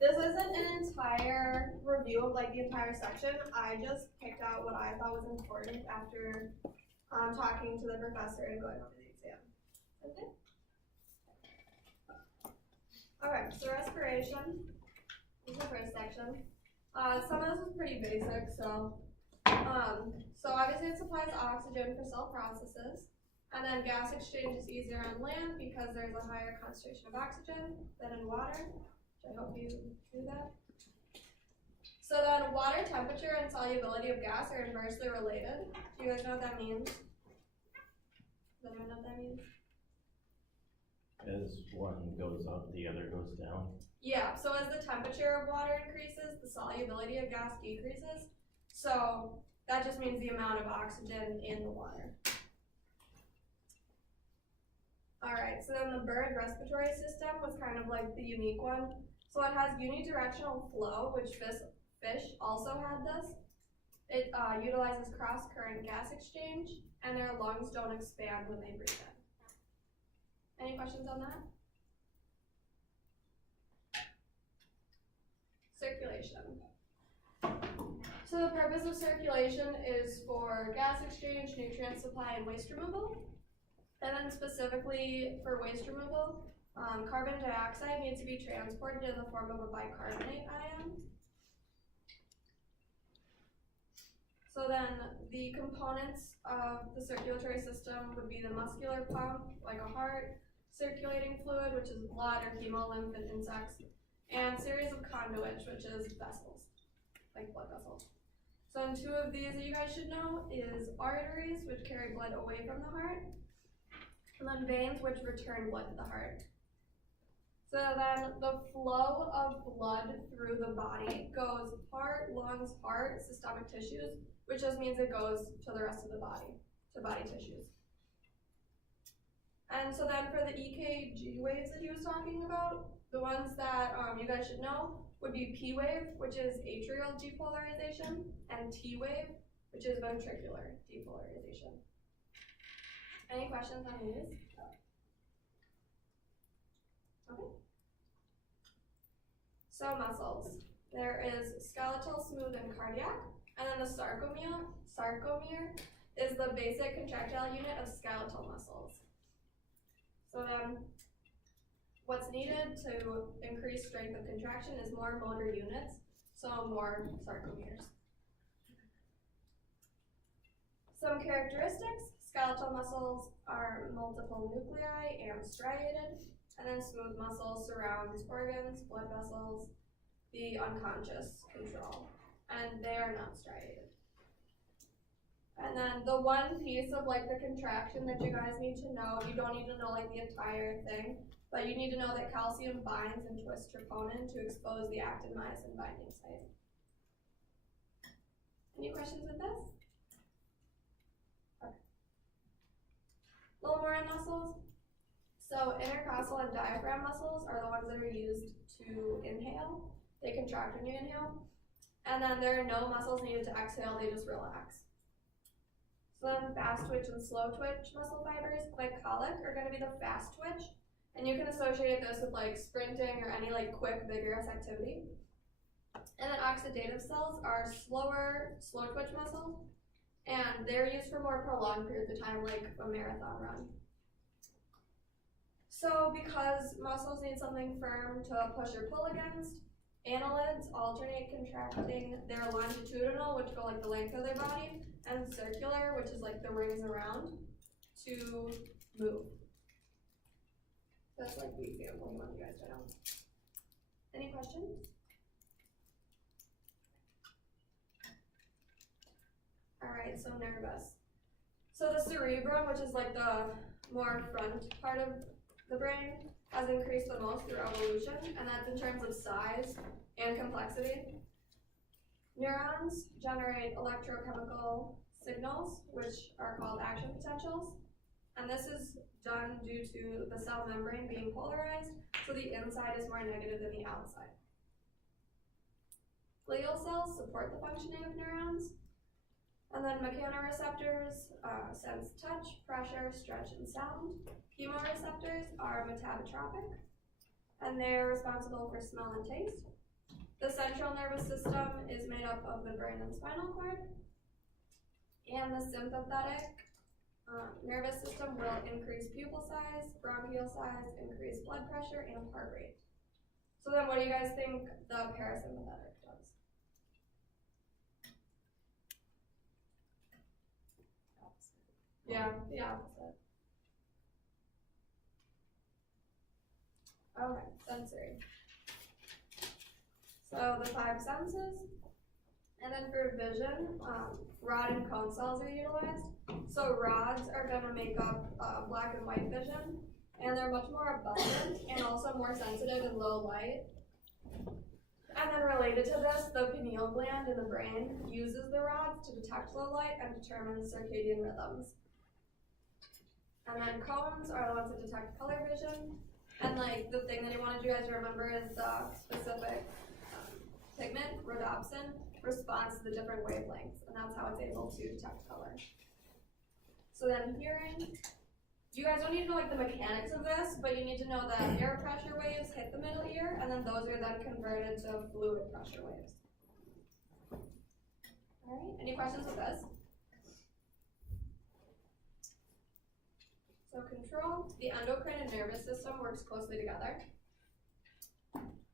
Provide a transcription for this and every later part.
This isn't an entire review of like the entire section. I just picked out what I thought was important after talking to the professor and going over the exam. Okay. Okay, so respiration is the first section. Some of this is pretty basic, so obviously it supplies oxygen for cell processes, and then gas exchange is easier on land because there's a higher concentration of oxygen than in water, which I hope you do that. So then water temperature and solubility of gas are inversely related. Do you guys know what that means? Does anyone know what that means? As one goes up, the other goes down. Yeah, so as the temperature of water increases, the solubility of gas decreases. So that just means the amount of oxygen in the water. Alright, so then the bird respiratory system was kind of like the unique one. So it has unidirectional flow, which fish also had this. It utilizes cross-current gas exchange, and their lungs don't expand when they breathe in. Any questions on that? Circulation. So the purpose of circulation is for gas exchange, nutrient supply, and waste removal. And then specifically for waste removal, carbon dioxide needs to be transported in the form of a bicarbonate ion. So then the components of the circulatory system would be the muscular pump, like a heart, circulating fluid, which is blood or hemolymph in insects, and series of conduits, which is vessels, like blood vessels. So then two of these that you guys should know is arteries, which carry blood away from the heart, and then veins, which return blood to the heart. So then the flow of blood through the body goes heart, lungs, heart, systemic tissues, which just means it goes to the rest of the body, to body tissues. And so then for the EKG waves that he was talking about, the ones that you guys should know would be P wave, which is atrial depolarization, and T wave, which is ventricular depolarization. Any questions on these? Okay. So muscles. There is skeletal, smooth, and cardiac. And then the sarcomere is the basic contractile unit of skeletal muscles. So then what's needed to increase strength of contraction is more motor units, so more sarcomeres. Some characteristics: skeletal muscles are multiple nuclei and striated, and then smooth muscles surrounds organs, blood vessels, the unconscious control, and they are not striated. And then the one piece of like the contraction that you guys need to know, you don't need to know like the entire thing, but you need to know that calcium binds and twists troponin to expose the actin myosin binding site. Any questions with this? Okay. A little more on muscles. So intercostal and diaphragm muscles are the ones that are used to inhale. They contract when you inhale. And then there are no muscles needed to exhale, they just relax. So then fast twitch and slow twitch muscle fibers, glycolic, are going to be the fast twitch. And you can associate this with like sprinting or any like quick, vigorous activity. And then oxidative cells are slow twitch muscles. And they're used for more prolonged periods of time, like a marathon run. So because muscles need something firm to push or pull against, annelids alternate contracting their longitudinal, which go like the length of their body, and circular, which is like the rings around, to move. That's like the example we want you guys to know. Any questions? Alright, so nervous. So the cerebrum, which is like the more front part of the brain, has increased the most through evolution, and that's in terms of size and complexity. Neurons generate electrochemical signals, which are called action potentials, and this is done due to the cell membrane being polarized, so the inside is more negative than the outside. Glial cells support the functioning of neurons, and then mechanoreceptors sense touch, pressure, stretch, and sound. Chemoreceptors are metabotropic, and they're responsible for smell and taste. The central nervous system is made up of the brain and spinal cord, and the sympathetic nervous system will increase pupil size, bronchial size, increase blood pressure, and heart rate. So then what do you guys think the parasympathetic does? Yeah, the opposite. Okay, sensory. So the 5 senses. And then for vision, rod and cone cells are utilized. So rods are going to make up black and white vision, and they're much more abundant and also more sensitive in low light. And then related to this, the pineal gland in the brain uses the rods to detect low light and determine circadian rhythms. And then cones are the ones that detect color vision. And like the thing that I wanted you guys to remember is the specific pigment, rhodopsin, responds to the different wavelengths, and that's how it's able to detect color. So then hearing, you guys don't need to know like the mechanics of this, but you need to know that air pressure waves hit the middle ear, and then those are then converted to fluid pressure waves. All right, any questions with this? So control, the endocrine and nervous system works closely together.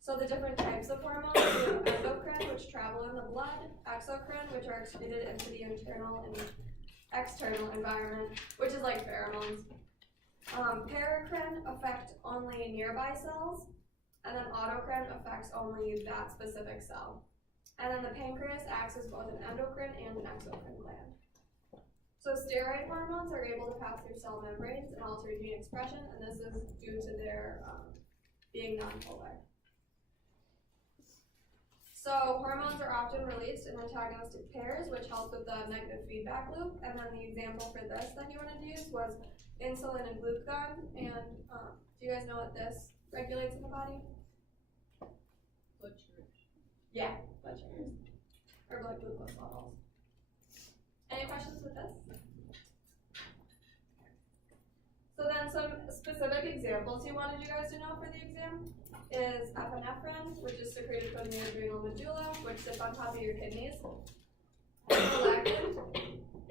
So the different types of hormones are endocrine, which travel in the blood, exocrine, which are excreted into the internal and external environment, which is like pheromones. Paracrine affect only nearby cells, and then autocrine affects only that specific cell. And then the pancreas acts as both an endocrine and an exocrine gland. So steroid hormones are able to pass through cell membranes and alter gene expression, and this is due to their being nonpolar. So hormones are often released in antagonistic pairs, which helps with the negative feedback loop. And then the example for this that you wanted to use was insulin and glucagon. And do you guys know what this regulates in the body? Blood sugars. Yeah, blood sugars. Or blood glucose levels. Any questions with this? So then some specific examples you wanted you guys to know for the exam is epinephrine, which is secreted from the adrenal medulla, which sits on top of your kidneys. Prolactin,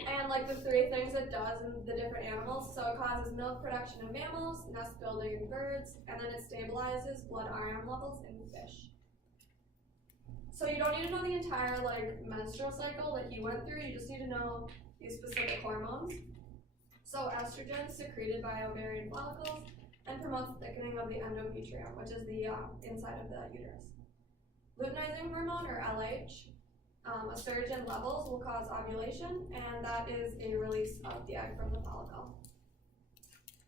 and like the 3 things it does in the different animals. So it causes milk production in mammals, nest building in birds, and then it stabilizes blood iron levels in fish. So you don't need to know the entire like menstrual cycle that he went through, you just need to know these specific hormones. So estrogen is secreted by ovarian follicles and promotes thickening of the endometrium, which is the inside of the uterus. Luteinizing hormone, or LH, a surge in levels will cause ovulation, and that is a release of the egg from the follicle.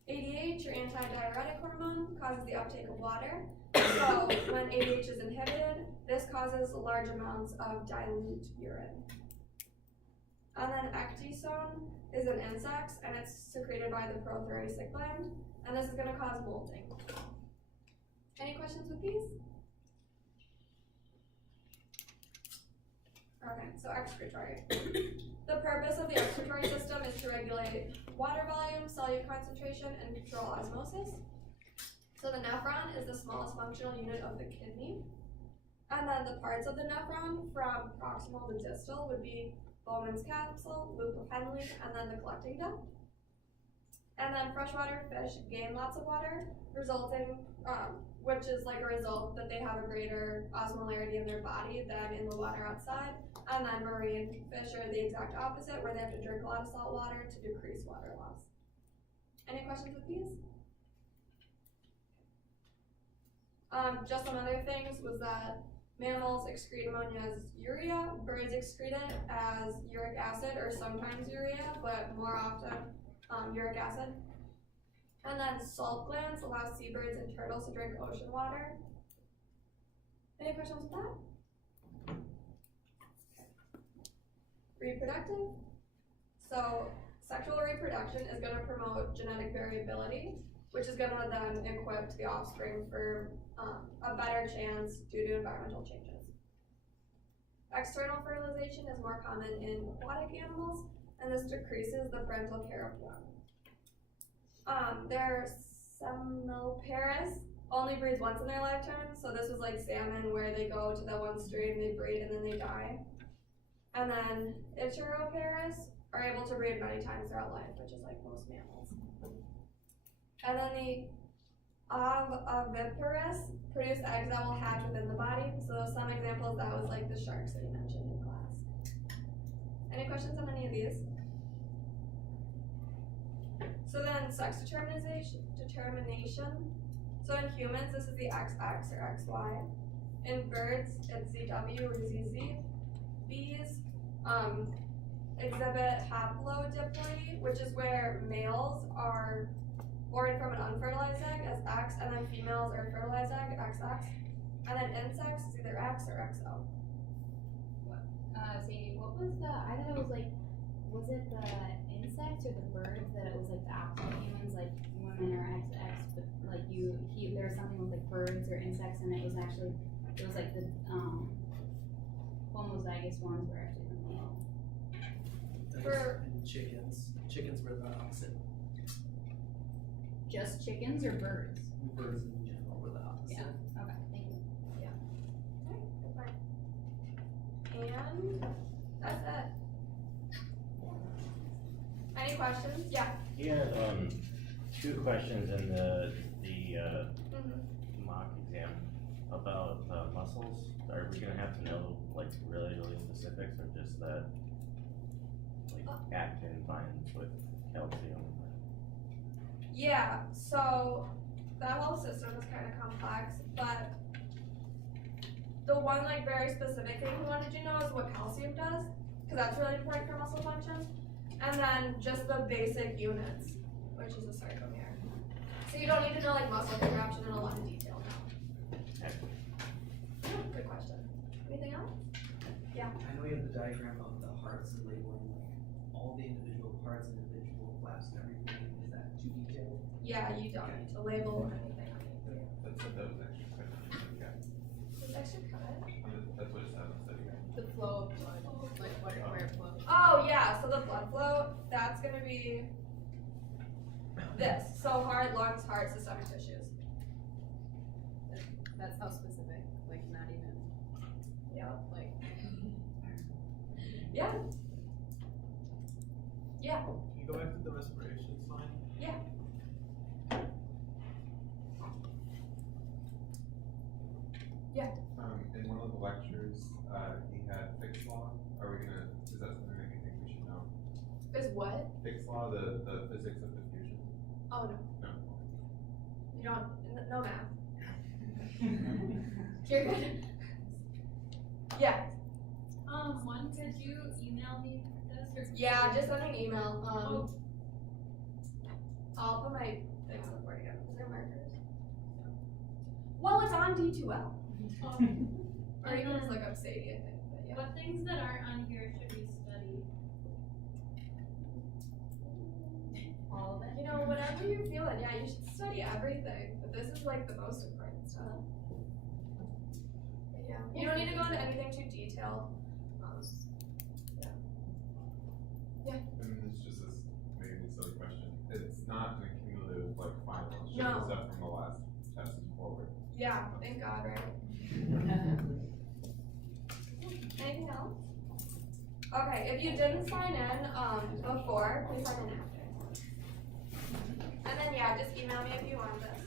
ADH, or antidiuretic hormone, causes the uptake of water. So when ADH is inhibited, this causes large amounts of dilute urine. And then ecdysone is in insects, and it's secreted by the prothoracic gland, and this is going to cause molting. Any questions with these? Okay, so excretory. The purpose of the excretory system is to regulate water volume, solute concentration, and control osmosis. So the nephron is the smallest functional unit of the kidney. And then the parts of the nephron from proximal to distal would be Bowman's capsule, loop of Henle, and then the collecting duct. And then freshwater fish gain lots of water, resulting, which is like a result that they have a greater osmolarity in their body than in the water outside. And then marine fish are the exact opposite, where they have to drink a lot of salt water to decrease water loss. Any questions with these? Just some other things was that mammals excrete ammonia as urea, birds excrete it as uric acid, or sometimes urea, but more often uric acid. And then salt glands allow seabirds and turtles to drink ocean water. Any questions with that? Reproductive. So sexual reproduction is going to promote genetic variability, which is going to then equip the offspring for a better chance due to environmental changes. External fertilization is more common in aquatic animals, and this decreases the parental care of young. They're seminiparous, only breeds once in their lifetime. So this was like salmon, where they go to the one stream, they breed, and then they die. And then Ichthyosaurs are able to breed many times throughout life, which is like most mammals. And then the oviparous produce eggs that will hatch within the body. So some examples, that was like the sharks that you mentioned in class. Any questions on any of these? So then sex determination. So in humans, this is the XX or XY. In birds, it's ZW or ZZ. Bees exhibit haplodiploidy, which is where males are born from an unfertilized egg as X, and then females are fertilized egg, XX. And then insects is either X or XO. Sadie, what was the, I thought it was like, was it the insects or the birds that it was like the opposite of humans, like women are XX, but like there was something with like birds or insects, and it was like the, homozygous ones were actually the male. And chickens. Chickens were the opposite. Just chickens or birds? Birds in general were the opposite. Yeah, okay, thank you. And that's it. Any questions? Yeah. Yeah, two questions in the mock exam about muscles. Are we gonna have to know like really specifics, or just that like actin binds with calcium? Yeah, so that whole system is kind of complex, but the one like very specific thing we wanted to know is what calcium does, because that's really important for muscle function. And then just the basic units, which is a sarcomere. So you don't need to know like muscle contraction in a lot of detail now. Okay. Good question. Anything else? Yeah. I know you have the diagram of the hearts and labeling like all the individual parts and individual flaps and everything. Is that too detailed? Yeah, you don't need to label anything on it. That's what that was actually cut. Yeah. It's extra cut. That's what it said on the study guide. The flow of blood, like where it flows. Oh yeah, so the blood flow, that's gonna be this. So heart, lungs, heart, systemic tissues. That's how specific, like not even, Yeah. like. Yeah. Yeah. Can you go back to the respiration slide? Yeah. In one of the lectures, he had Fick's law. Are we gonna, is that something that you think we should know? Is what? Fick's law, the physics of diffusion? Oh no. No. You don't, no math. You're good. Yeah. One, could you email me this? Or Yeah, just send an email. I'll put my things on the board again. Is there markers? Well, it's on D2L. Or you can just look up Sadie, I think. But yeah. What things that aren't on here should we study? All of it? You know, whatever you're feeling, yeah, you should study everything. But this is like the most important stuff. But yeah. You don't need to go into anything too detailed. And it's just this, maybe a silly question. It's not an accumulative, like, final. It's just No. stuff from the last test forward. Yeah, thank God, right? Anything else? Okay, if you didn't sign in before, please sign in after. And then yeah, just email me if you want this.